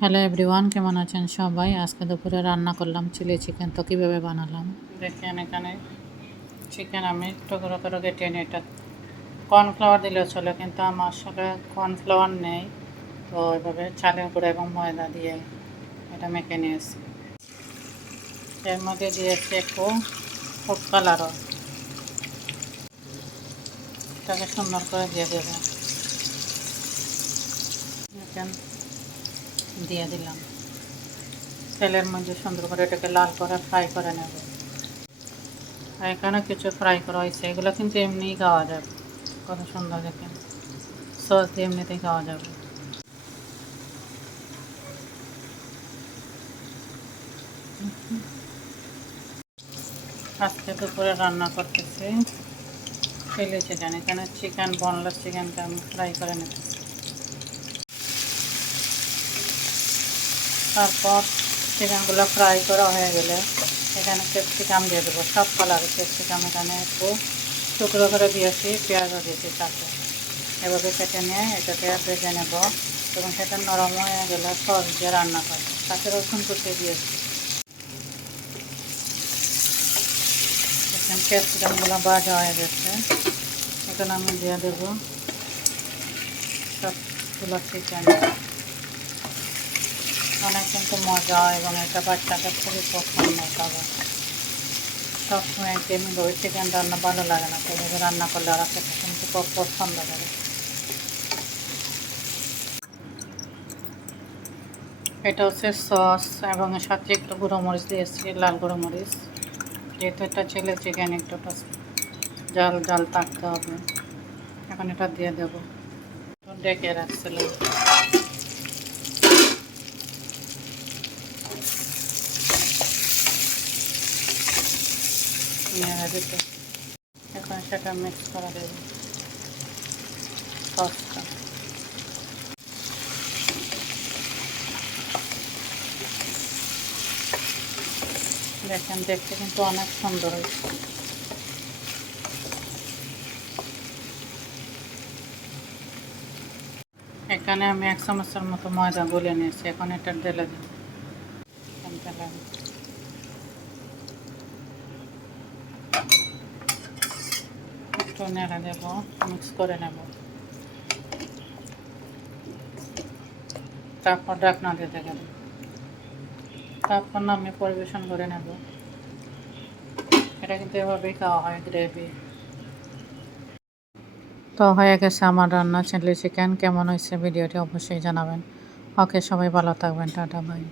Hello everyone কেমন আছেন সবাই? আজকে দুপুরে রান্না করলাম চিলি চিকেন। তো কীভাবে বানালাম? দেখেন এখানে চিকেন আমি টুকরো করে কেটে নিই। এটা কর্নফ্লাওয়ার দিলেও চলে, কিন্তু আমার আসলে কর্নফ্লাওয়ার নেই। তো এভাবে চালের গুঁড়ো এবং ময়দা দিয়ে এটা মেখে নিয়েছি। এর মধ্যে দিয়েছি একটু ফুড কালারও এটাকে সুন্দর করে দিয়ে দেবো দিয়ে দিলাম। তেলের মধ্যে সুন্দর করে এটাকে লাল করে ফ্রাই করে নেব। আর এখানে কিছু ফ্রাই করা হয়েছে, এগুলো কিন্তু এমনিই খাওয়া যাবে। কত সুন্দর দেখেন। সস দিয়ে এমনিতেই খাওয়া যাবে। আজকে দুপুরে রান্না করতেছি। চিলি চিকেন, এখানে চিকেন বনলেস চিকেনটা আমি ফ্রাই করে নিতেছি। তারপর চিকেনগুলো ফ্রাই করা হয়ে গেলে এখানে ক্যাপসিকাম দিয়ে দেবো, সব কালারের ক্যাপসিকাম এখানে একটু টুকরো করে দিয়েছি, পেঁয়াজও দিয়েছি সাথে। এভাবে কেটে নিয়ে এটাকে ভেজে নেব এবং সেটা নরম হয়ে গেলে সস দিয়ে রান্না করব, সাথে রসুন কুচিয়ে দিয়েছি। এখানে ক্যাপসিকামগুলো বাজা হয়ে গেছে, এখানে আমি দিয়ে দেবো সবগুলো চিকেন। অনেক কিন্তু মজা এবং এটা বাচ্চাদের খুবই পছন্দ খাবার সবসময় তেমনিভাবে চিকেন রান্না ভালো লাগে না সেভাবে রান্না করলে ওরা খেতে কিন্তু খুব পছন্দ করে। এটা হচ্ছে সস এবং সাথে একটু গুঁড়ো মরিচ দিয়েছি, লাল গুঁড়ো মরিচ। যেহেতু এটা ছেলে চিকেন, একটু জাল জাল থাকতে হবে। এখন এটা দিয়ে দেবো। ডেকে রাখছিলাম। নেড়ে দিতে এখন সেটা মিক্স করে দেব সসটা দেখেন দেখতে কিন্তু অনেক সুন্দর হয়েছে এখানে আমি এক চামচের মতো ময়দা গলে নিয়েছি এখন এটা ঢেলে দিই ঢেলে দিই একটু নেড়ে দেব মিক্স করে নেব তারপর ডাকনা দিতে গেল তারপর আমি পরিবেশন করে নেব এটা কিন্তু এভাবেই খাওয়া হয় গ্রেভি তো হয়ে গেছে আমার রান্না চিলি চিকেন কেমন হয়েছে ভিডিওটি অবশ্যই জানাবেন। ওকে, সবাই ভালো থাকবেন। Tata bye